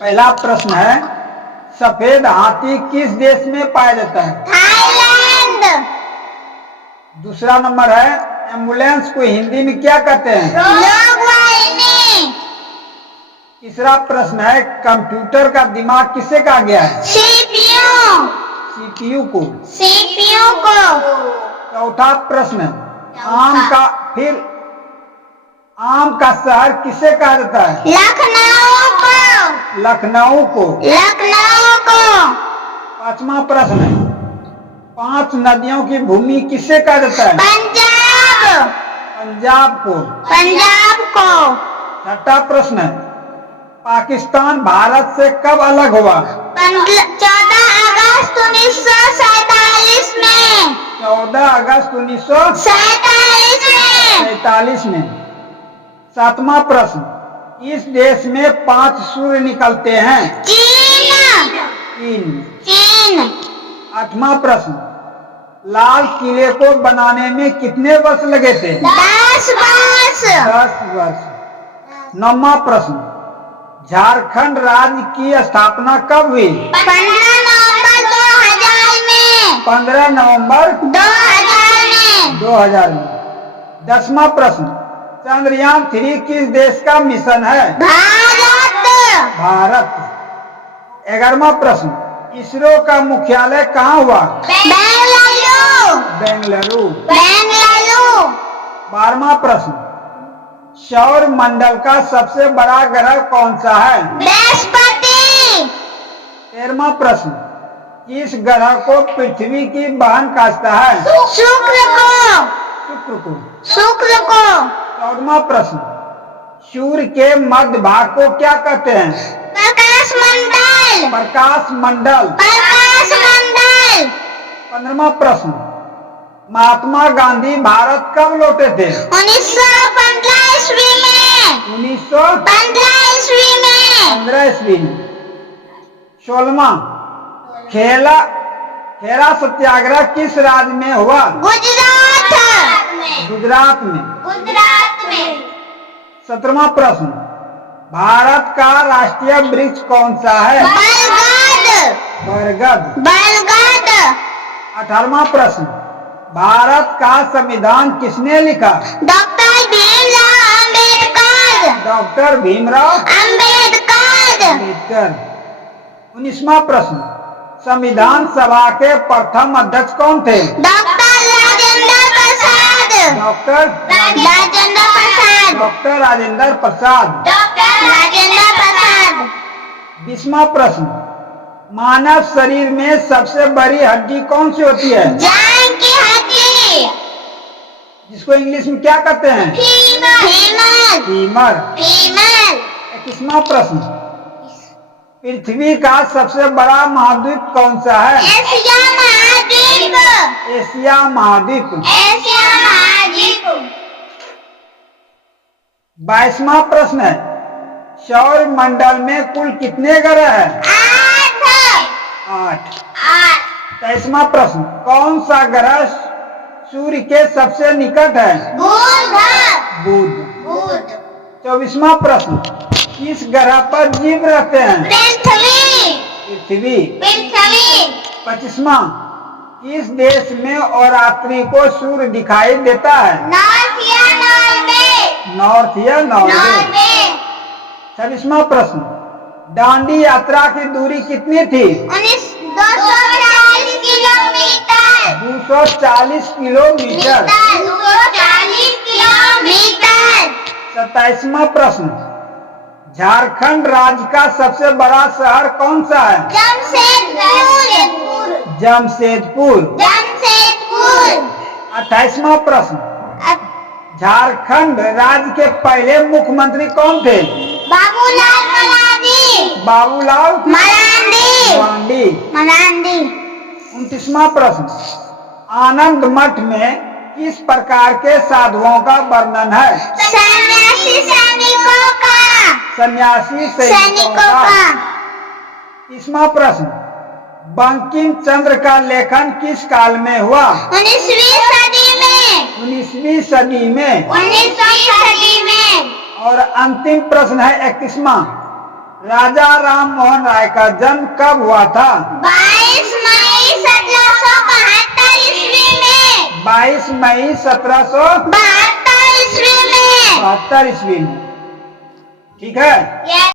पहला प्रश्न है, सफेद हाथी किस देश में पाया जाता है? थाईलैंड। दूसरा नंबर है, एम्बुलेंस को हिंदी में क्या कहते हैं? लोकवाहिनी। तीसरा प्रश्न है, कंप्यूटर का दिमाग किसे कहा गया है? सीपीयू। सीपीयू को। सीपीयू को। चौथा प्रश्न, आम का शहर किसे कहा जाता है? लखनऊ को। लखनऊ को। लखनऊ को। पांचवा प्रश्न है, 5 नदियों की भूमि किसे कहा जाता है? पंजाब। पंजाब को। पंजाब को। छठा प्रश्न है, पाकिस्तान भारत से कब अलग हुआ? 14 अगस्त 1947 में। 14 अगस्त 1947 में। सातवां प्रश्न, इस देश में 5 सूर्य निकलते हैं? चीन। आठवां प्रश्न, लाल किले को बनाने में कितने वर्ष लगे थे? 10 वर्ष। 10 वर्ष। नौवां प्रश्न, झारखंड राज्य की स्थापना कब हुई? 15 नवंबर 2000 में। 15 नवंबर 2000 में। 10वां प्रश्न, चंद्रयान 3 किस देश का मिशन है? भारत। 11वां प्रश्न, इसरो का मुख्यालय कहाँ हुआ? बेंगलुरु। 12वां प्रश्न, सौर मंडल का सबसे बड़ा ग्रह कौन सा है? बृहस्पति। 13वां प्रश्न, किस ग्रह को पृथ्वी की बहन कहता है? शुक्र को। 14वां प्रश्न, सूर्य के मध्य भाग को क्या कहते हैं? प्रकाश मंडल। 15वां प्रश्न, महात्मा गांधी भारत कब लौटे थे? 1915 ईस्वी में। 1915 ईस्वी में। 16वां, खेरा सत्याग्रह किस राज्य में हुआ? गुजरात में। 17वां प्रश्न, भारत का राष्ट्रीय वृक्ष कौन सा है? बरगद। 18वां प्रश्न, भारत का संविधान किसने लिखा? डॉक्टर भीमराव अम्बेडकर। 19वां प्रश्न, संविधान सभा के प्रथम अध्यक्ष कौन थे? डॉक्टर राजेंद्र प्रसाद। 20वां प्रश्न, मानव शरीर में सबसे बड़ी हड्डी कौन सी होती है? जान की हड्डी। जिसको इंग्लिश में क्या कहते हैं? फीमर। 21वां प्रश्न, पृथ्वी का सबसे बड़ा महाद्वीप कौन सा है? एशिया महाद्वीप। 22वां प्रश्न है, सौर मंडल में कुल कितने ग्रह हैं? 8। 23वां प्रश्न, कौन सा ग्रह सूर्य के सबसे निकट है? बुध। 24वां प्रश्न, किस ग्रह पर जीव रहते हैं? पृथ्वी। 25वां, किस देश में और रात्रि को सूर्य दिखाई देता है? नॉर्थ या नॉर्वे। 26वां प्रश्न, दांडी यात्रा की दूरी कितनी थी? 240 किलोमीटर। 240 किलोमीटर। 27वां प्रश्न, झारखंड राज्य का सबसे बड़ा शहर कौन सा है? जमशेदपुर। 28वां प्रश्न, झारखंड राज्य के पहले मुख्यमंत्री कौन थे? बाबूलाल मरांडी। 29वां प्रश्न, आनंद मठ में किस प्रकार के साधुओं का वर्णन है? सन्यासी सैनिकों का। 30वां प्रश्न, बंकिम चंद्र का लेखन किस काल में हुआ? 19वीं सदी में। और अंतिम प्रश्न है 31वां, राजा राम मोहन राय का जन्म कब हुआ था? 22 मई 1772 ईस्वी में। 22 मई 1772 72 ईस्वी में। ईस्वी में। ठीक है।